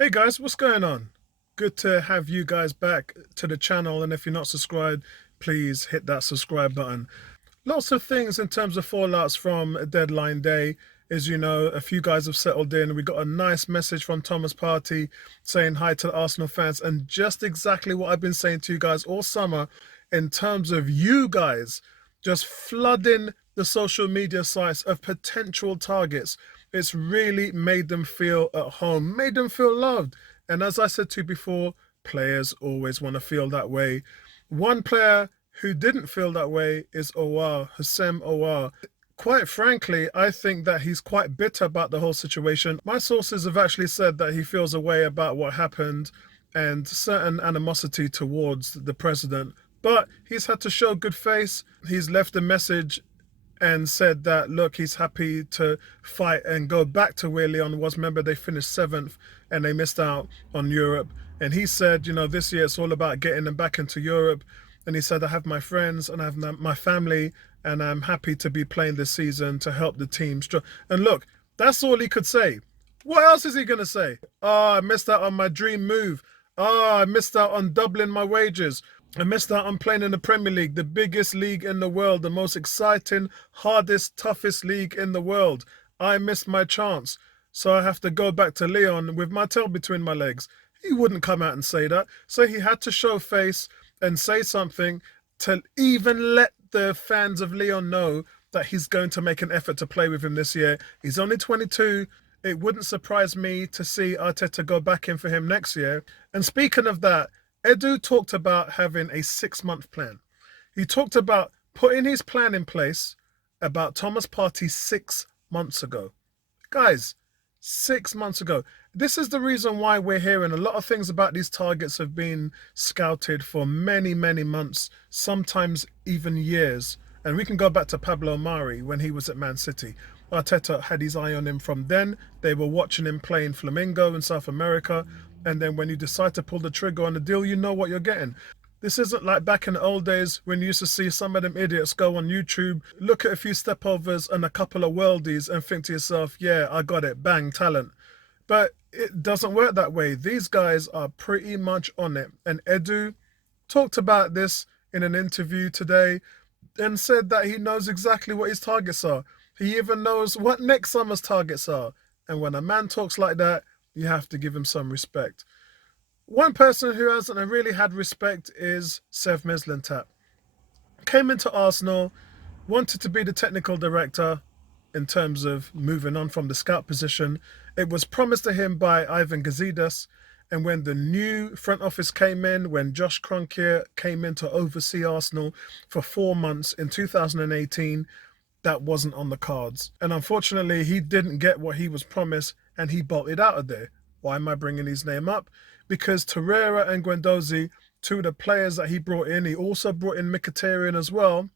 Hey guys, what's going on? Good to have you guys back to the channel, and if you're not subscribed, please hit that subscribe button. Lots of things in terms of fallouts from deadline day. As you know, a few guys have settled in. We got a nice message from Thomas Partey saying hi to the Arsenal fans, and just exactly what I've been saying to you guys all summer in terms of you guys just flooding the social media sites of potential targets. It's really made them feel at home, made them feel loved. And as I said to you before, players always want to feel that way. One player who didn't feel that way is Owar, Hussein Owar. Quite frankly, I think that he's quite bitter about the whole situation. My sources have actually said that he feels a way about what happened and certain animosity towards the president. But he's had to show good face. He's left a message and said that, look, he's happy to fight and go back to where Leon was. Remember, they finished seventh and they missed out on Europe. And he said, this year it's all about getting them back into Europe. And he said, I have my friends and I have my family, and I'm happy to be playing this season to help the team. And look, that's all he could say. What else is he going to say? Oh, I missed out on my dream move. Oh, I missed out on doubling my wages. I missed out on playing in the Premier League, the biggest league in the world, the most exciting, hardest, toughest league in the world. I missed my chance. So I have to go back to Leon with my tail between my legs. He wouldn't come out and say that. So he had to show face and say something to even let the fans of Leon know that he's going to make an effort to play with him this year. He's only 22. It wouldn't surprise me to see Arteta go back in for him next year. And speaking of that, Edu talked about having a 6-month plan. He talked about putting his plan in place about Thomas Partey 6 months ago. Guys, 6 months ago. This is the reason why we're hearing a lot of things about these targets have been scouted for many, many months, sometimes even years. And we can go back to Pablo Mari when he was at Man City. Arteta had his eye on him from then. They were watching him play in Flamengo in South America. And then when you decide to pull the trigger on the deal, you know what you're getting. This isn't like back in the old days when you used to see some of them idiots go on YouTube, look at a few stepovers and a couple of worldies and think to yourself, yeah, I got it, bang, talent. But it doesn't work that way. These guys are pretty much on it. And Edu talked about this in an interview today and said that he knows exactly what his targets are. He even knows what next summer's targets are. And when a man talks like that, you have to give him some respect. One person who hasn't really had respect is Sev Mislintat. Came into Arsenal, wanted to be the technical director in terms of moving on from the scout position. It was promised to him by Ivan Gazidis. And when the new front office came in, when Josh Kroenke came in to oversee Arsenal for 4 months in 2018, that wasn't on the cards. And unfortunately, he didn't get what he was promised and he bolted out of there. Why am I bringing his name up? Because Torreira and Guendouzi, two of the players that he brought in, he also brought in Mkhitaryan as well.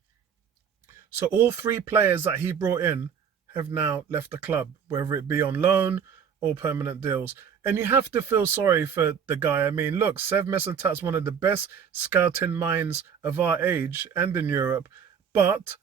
So all three players that he brought in have now left the club, whether it be on loan or permanent deals. And you have to feel sorry for the guy. I mean, look, Sev Mislintat's one of the best scouting minds of our age and in Europe, but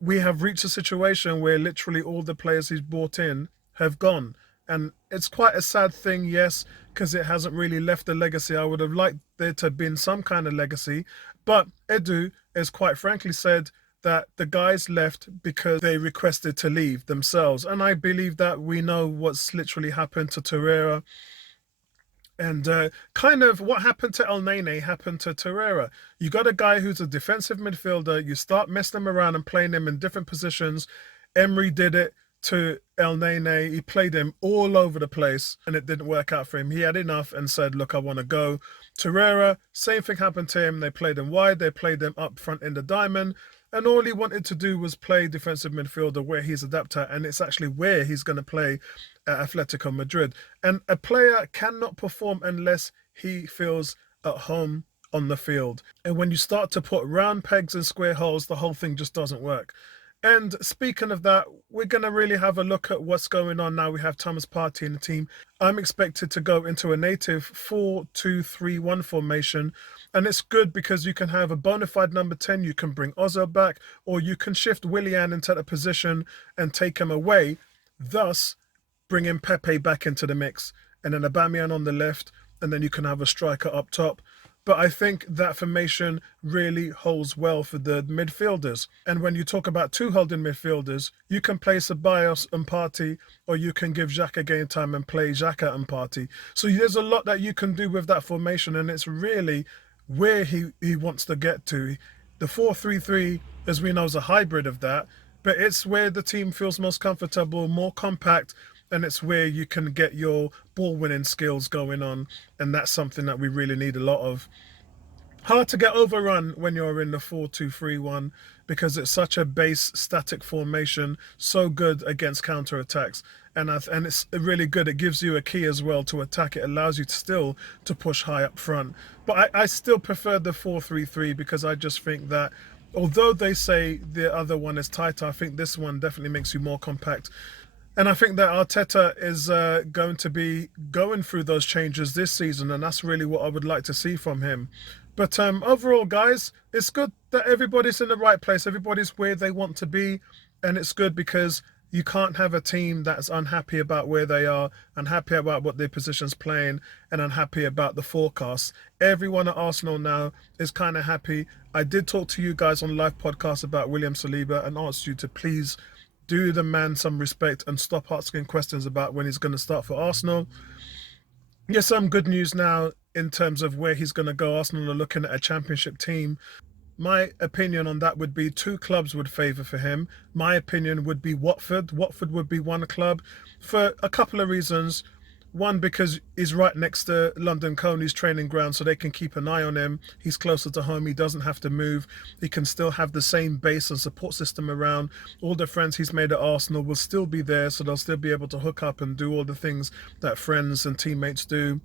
we have reached a situation where literally all the players he's brought in have gone. And it's quite a sad thing, yes, because it hasn't really left a legacy. I would have liked there to have been some kind of legacy. But Edu has quite frankly said that the guys left because they requested to leave themselves. And I believe that we know what's literally happened to Torreira. And kind of what happened to El Nene happened to Torreira. You got a guy who's a defensive midfielder. You start messing him around and playing him in different positions. Emery did it to El Nene. He played him all over the place and it didn't work out for him. He had enough and said, look, I want to go. Torreira, same thing happened to him. They played him wide. They played him up front in the diamond. And all he wanted to do was play defensive midfielder where he's adept at. And it's actually where he's going to play at Atletico Madrid. And a player cannot perform unless he feels at home on the field. And when you start to put round pegs in square holes, the whole thing just doesn't work. And speaking of that, we're going to really have a look at what's going on now. We have Thomas Partey in the team. I'm expected to go into a native 4-2-3-1 formation. And it's good because you can have a bona fide number 10. You can bring Ozil back, or you can shift Willian into the position and take him away, thus bringing Pepe back into the mix. and then Aubameyang on the left, and then you can have a striker up top. But I think that formation really holds well for the midfielders. And when you talk about two holding midfielders, you can play Ceballos and Partey, or you can give Xhaka game time and play Xhaka and Partey. So there's a lot that you can do with that formation, and it's really where he wants to get to. The 4-3-3, as we know, is a hybrid of that, but it's where the team feels most comfortable, more compact, and it's where you can get your ball winning skills going on, and that's something that we really need a lot of. Hard to get overrun when you're in the 4-2-3-1 because it's such a base static formation, so good against counter attacks, and it's really good. It gives you a key as well to attack. It allows you to still to push high up front, but I still prefer the 4-3-3 because I just think that although they say the other one is tighter, I think this one definitely makes you more compact. And I think that Arteta is going to be going through those changes this season, and that's really what I would like to see from him. But overall, guys, it's good that everybody's in the right place. Everybody's where they want to be, and it's good because you can't have a team that's unhappy about where they are, unhappy about what their position's playing, and unhappy about the forecast. Everyone at Arsenal now is kind of happy. I did talk to you guys on live podcast about William Saliba and asked you to please do the man some respect and stop asking questions about when he's going to start for Arsenal. Yes, some good news now in terms of where he's going to go. Arsenal are looking at a championship team. My opinion on that would be two clubs would favour for him. My opinion would be Watford. Watford would be one club for a couple of reasons. One, because he's right next to London Coney's training ground, so they can keep an eye on him. He's closer to home. He doesn't have to move. He can still have the same base and support system around. All the friends he's made at Arsenal will still be there, so they'll still be able to hook up and do all the things that friends and teammates do.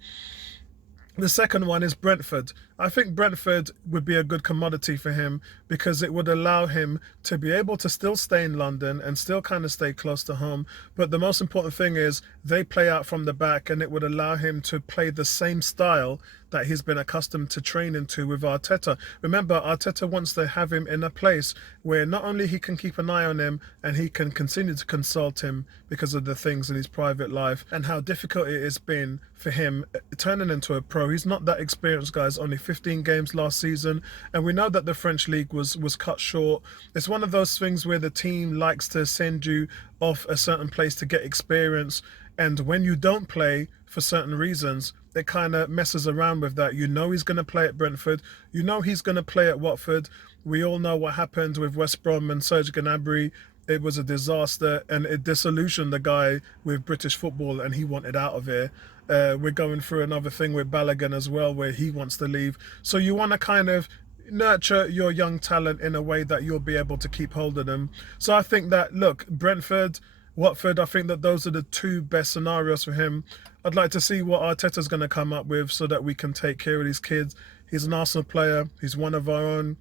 The second one is Brentford. I think Brentford would be a good commodity for him because it would allow him to be able to still stay in London and still kind of stay close to home. But the most important thing is they play out from the back, and it would allow him to play the same style that he's been accustomed to training to with Arteta. Remember, Arteta wants to have him in a place where not only he can keep an eye on him and he can continue to consult him because of the things in his private life and how difficult it has been for him turning into a pro. He's not that experienced, guys, only 15 games last season, and we know that the French league was cut short. It's one of those things where the team likes to send you off a certain place to get experience, and when you don't play for certain reasons, it kind of messes around with that. You know he's going to play at Brentford. You know he's going to play at Watford. We all know what happened with West Brom and Serge Gnabry. It was a disaster, and it disillusioned the guy with British football, and he wanted out of here. We're going through another thing with Balogun as well, where he wants to leave. So you want to kind of nurture your young talent in a way that you'll be able to keep hold of them. So I think that, look, Brentford, Watford, I think that those are the two best scenarios for him. I'd like to see what Arteta's going to come up with so that we can take care of these kids. He's an Arsenal player. He's one of our own.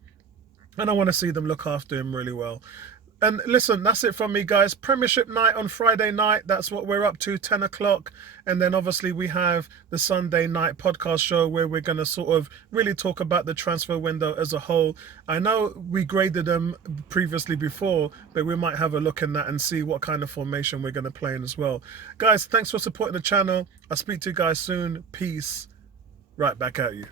And I want to see them look after him really well. And listen, that's it from me, guys. Premiership night on Friday night. That's what we're up to, 10 o'clock. And then obviously we have the Sunday night podcast show where we're going to sort of really talk about the transfer window as a whole. I know we graded them previously before, but we might have a look in that and see what kind of formation we're going to play in as well. Guys, thanks for supporting the channel. I'll speak to you guys soon. Peace. Right back at you.